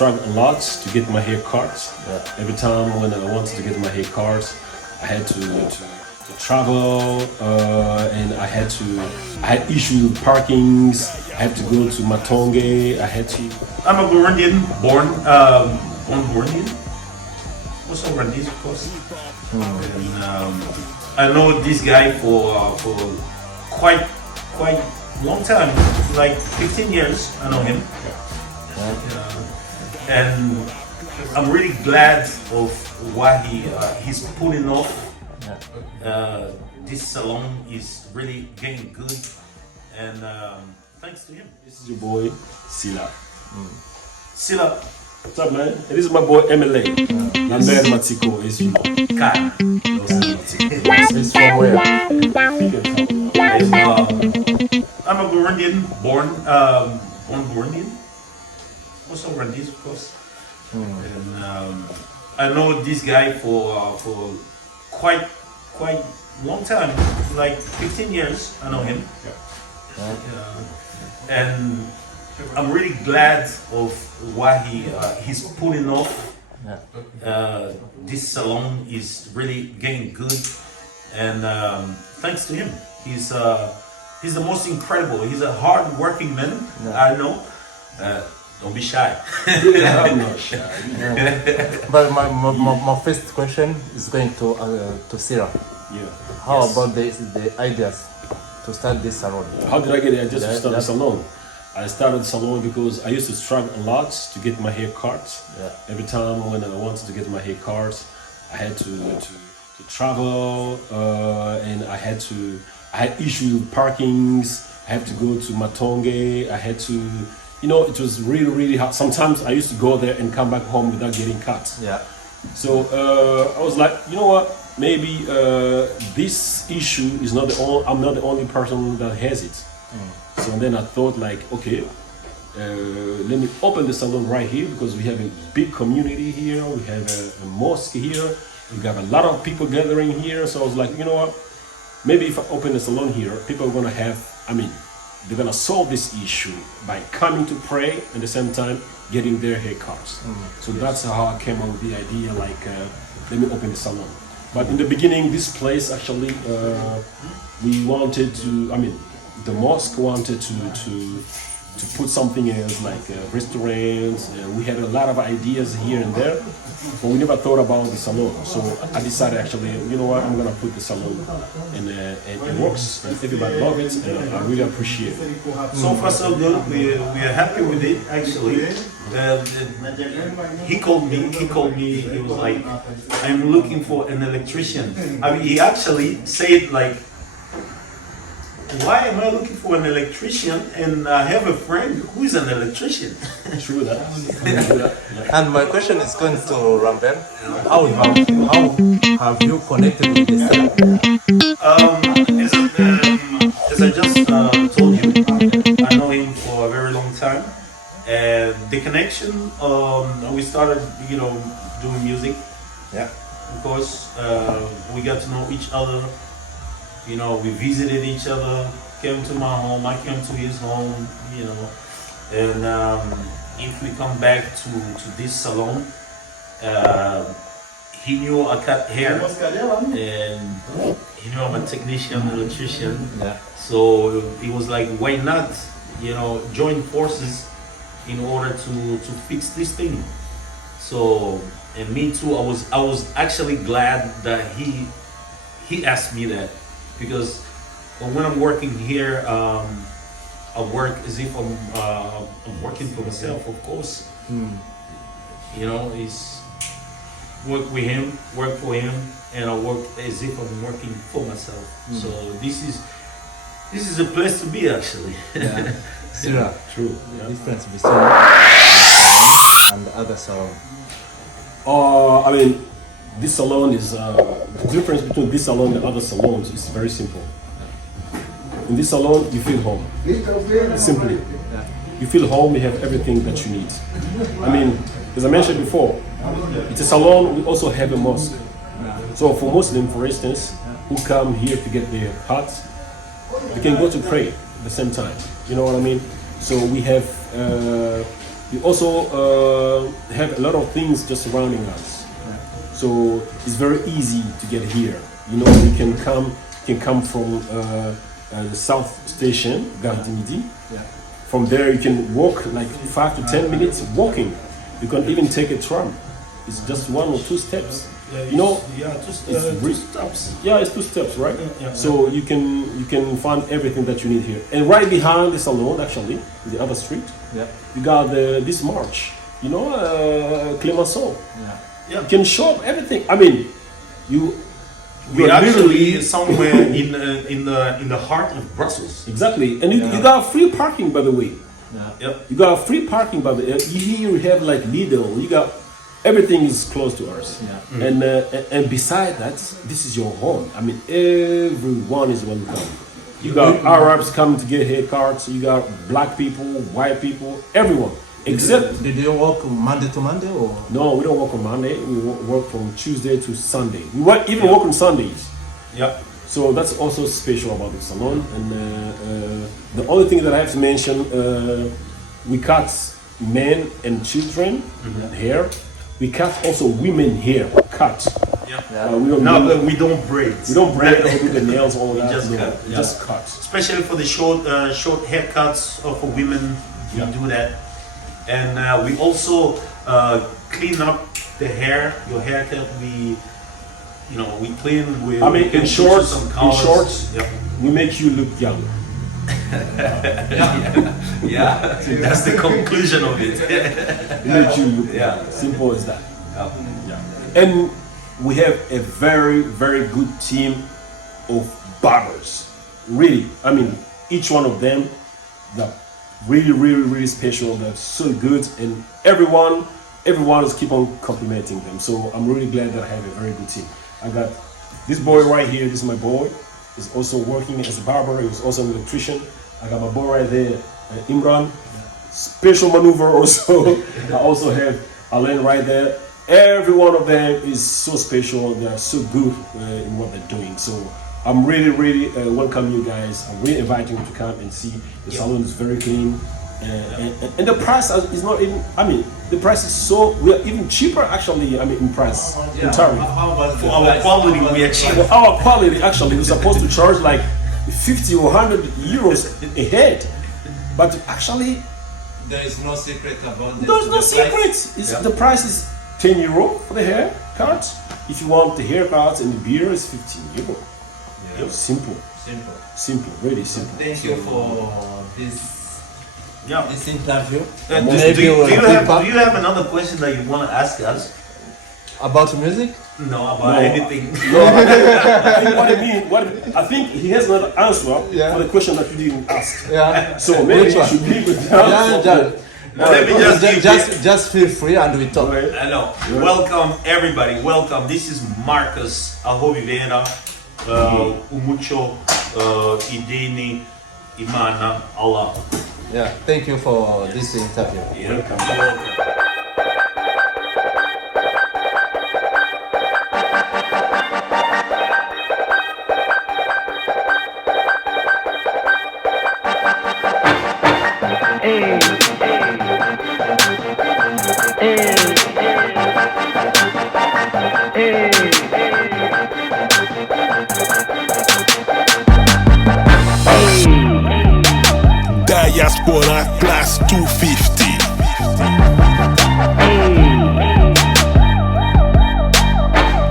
Struggled a lot to get my hair cut. Every time when I wanted to get my hair cut, I had to travel, and I had issue with parkings. I had to go to Matonge. I'm a Burundian, born Burundian. Also Burundian, of course. And I know this guy for quite long time, like 15 years. I know him. And I'm really glad of what he's pulling off. This salon is really getting good, and thanks to him. This is your boy Sila. Sila, what's up, man? And this is my boy MLA. Lambert Matiko is you. Kai. He's from where? I'm a Burundian, born Burundian. Also Burundian, of course. And I know this guy for quite long time, like 15 years. I know him. And I'm really glad of what he's pulling off. This salon is really getting good, and thanks to him. He's the most incredible. He's a hard-working man. I know. Don't be shy. I'm not shy. But my first question is going to Sarah. Yeah. How about the ideas to start this salon? How did I get the idea to start the salon? I started the salon because I used to struggle a lot to get my hair cut. Every time when I wanted to get my hair cut, I had to travel, and I had issue with parkings. I had to go to Matonge. I had to, it was really hard. Sometimes I used to go there and come back home without getting cut. So I was like, you know what? Maybe this issue is not I'm not the only person that has it. So then I thought, like, okay, let me open the salon right here, because we have a big community here. We have a mosque here. We have a lot of people gathering here. So I was like, you know what? Maybe if I open a salon here, people are gonna they're gonna solve this issue by coming to pray and at the same time getting their haircuts. So that's how I came up with the idea, like, let me open the salon. But in the beginning, this place actually, we wanted to, the mosque wanted to put something else, like restaurants. We had a lot of ideas here and there, but we never thought about the salon. So I decided, actually, you know what, I'm gonna put the salon, and it works, and everybody loves it, and I really appreciate it. So far so good. We are happy with it, actually. He called me. He was like, I'm looking for an electrician. He actually said, like, why am I looking for an electrician and I have a friend who is an electrician? True that. And my question is going to Rambert. How have you connected with this? As I just told you, I know him for a very long time. And the connection, we started, doing music. Of course, we got to know each other. We visited each other, came to my home, I came to his home, and if we come back to this salon, he knew I cut hair, and he knew I'm a technician, electrician. Yeah. So he was like, why not, join forces in order to fix this thing. So, and me too, I was actually glad that he asked me that, because when I'm working here, I work as if I'm working for myself, of course. It's work with him, work for him, and I work as if I'm working for myself. So this is a place to be, actually. Yeah. Sira, True. the difference between and the other salon. I mean, this salon is the difference between this salon and other salons is very simple. In this salon, you feel home. Simply, you feel home. You have everything that you need. I mean, as I mentioned before, it's a salon. We also have a mosque. So for Muslims, for instance, who come here to get their hearts, they can go to pray at the same time. You know what I mean? So we have. We also have a lot of things just surrounding us. So it's very easy to get here. You can come from the South Station, Gare du Midi. From there you can walk like 5 to 10 minutes walking. You can even take a tram. It's just 1 or 2 steps. Two steps. Yeah, it's 2 steps, right? Yeah. So you can find everything that you need here. And right behind the salon, actually, the other street, you got this march. Clemenceau. Yeah. You can shop everything. I mean, we are actually somewhere in the heart of Brussels. Exactly, and you got free parking, by the way. Yep. You got free parking, by the way. Here you have like Lidl. You got everything is close to us. And beside that, this is your home. I mean, everyone is welcome. You got Arabs coming to get haircuts. You got black people, white people, everyone. Except, did you work Monday to Monday or? No, we don't work on Monday. We work from Tuesday to Sunday. We work on Sundays. Yeah. So that's also special about the salon. And the only thing that I have to mention, we cut men and children hair. We cut also women hair. Cut. Yeah. But we don't braid. We don't braid or do the nails, all that. Just cut. We just cut. Especially for the short haircuts for women, we do that. And we also clean up the hair, your haircut. We clean with. I mean, in shorts, Yep. we make you look young. Yeah. That's the conclusion of it. We make you look simple as that. And we have a very, very good team of barbers. Really, I mean, each one of them, they're really, really, really special. They're so good, and everyone is keep on complimenting them. So I'm really glad that I have a very good team. I got this boy right here. This is my boy. He's also working as a barber. He's also an electrician. I got my boy right there, Imran. Special maneuver also. I also have Alain right there. Every one of them is so special. They are so good in what they're doing. So I'm really, really welcome you guys. I'm really inviting you to come and see. The salon is very clean. And the price is not even, I mean, the price is so, we are even cheaper actually, I mean, in price, in tariff. For our quality, we are cheap. For our quality, actually, we're supposed to charge like 50 or 100 euros a head. But actually, there is no secret about this. There's no secret. The price is 10 euro for the haircut. If you want the haircut and the beer, is 15 euro. Yeah. Simple, really simple. Thank you for this interview. Do you have another question that you want to ask us? About music? No, about anything. No, I think he has another answer for the question that you didn't ask. Yeah. So maybe you should leave with that. Let me just feel free and we talk. Hello. Welcome everybody. Welcome. This is Markaz. Aho vivera. Umucho idini imana Allah. Yeah. Thank you for this interview. Welcome. Hey. Diaspora class 250.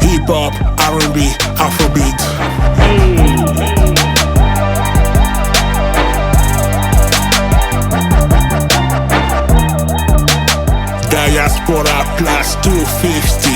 Hip hop, R&B, Afrobeat. Diaspora class 250.